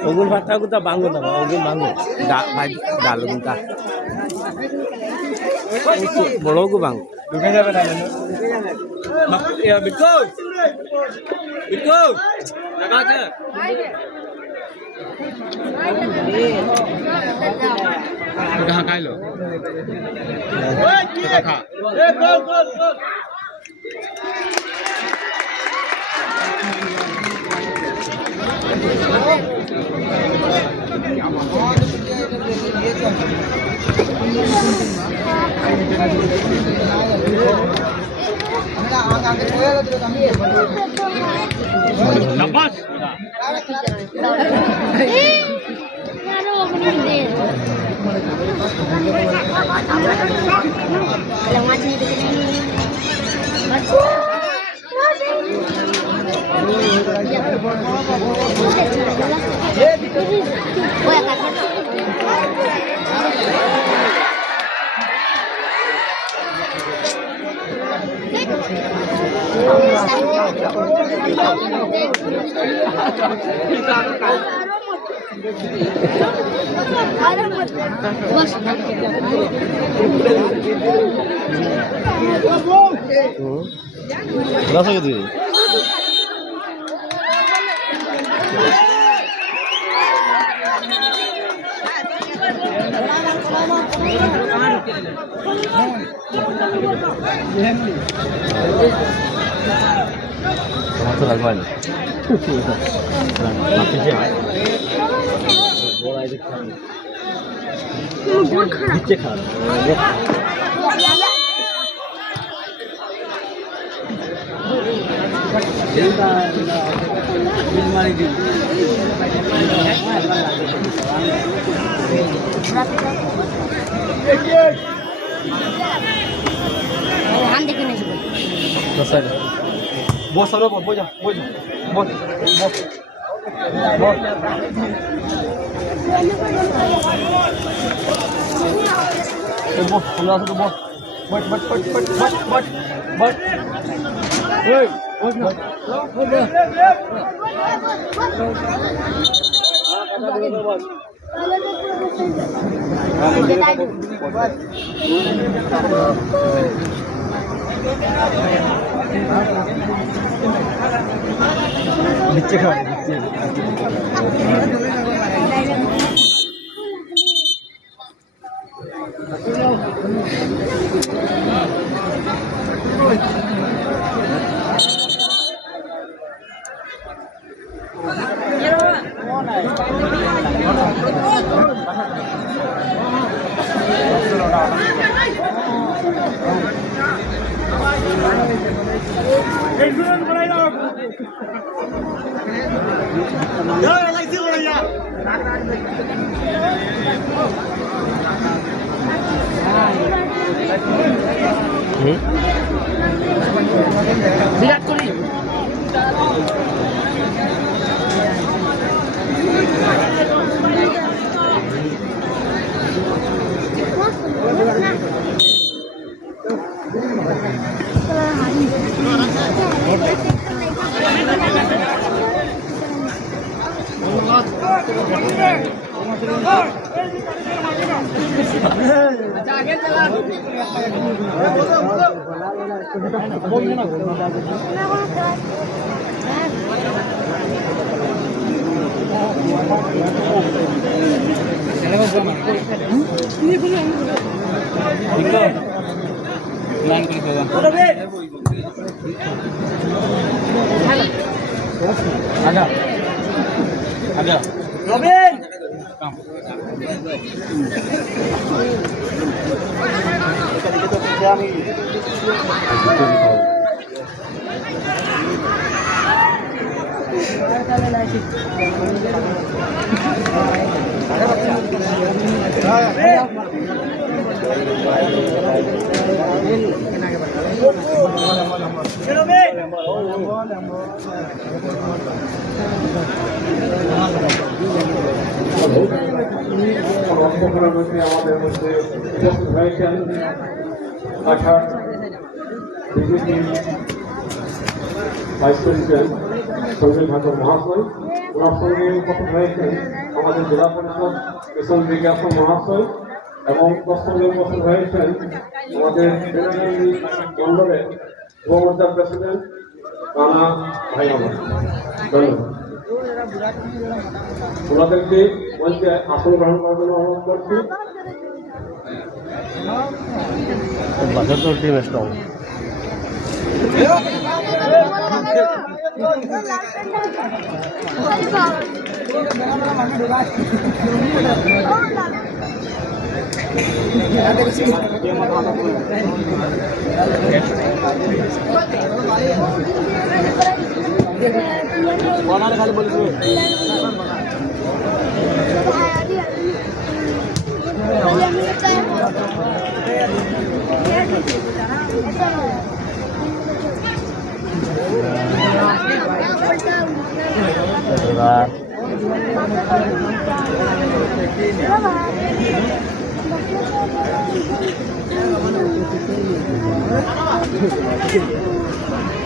Ogul fatah aku tak bangun tak, ogul bangun. Dalam kita. Bolo aku bangun. Bukan siapa tanya? Ya betul. Betul. Nak aja. Kita hakai lo. Kita kah. Gol. Lepas. Berapa gitu? Masuk lagi mana? Makin jauh. Bola itu kan. Cek kan. Bos solo bos ya, bos. Bos, pulang satu bos. Bos. Hey, bos. Dicek. Virat Kohli आगे चला robin আমাদের মধ্যে উপস্থিত হয়েছেন ঢাকার BJP vice president সৌমিল ঠাকুর মহাশয়। ওনার সঙ্গে উপস্থিত হয়েছেন আমাদের জেলা পরিষদ কিষণ বিজ্ঞাপন মহাশয় এবং তার সঙ্গে উপস্থিত হয়েছেন আমাদের বেনাগান্ধী মন্ডলের উপমোর্চার প্রেসিডেন্ট রানা ভাই আমার। ধন্যবাদ। ওনাদেরকে মঞ্চে আসন গ্রহণ করার জন্য অনুরোধ করছি। खाली बोल Terima kasih.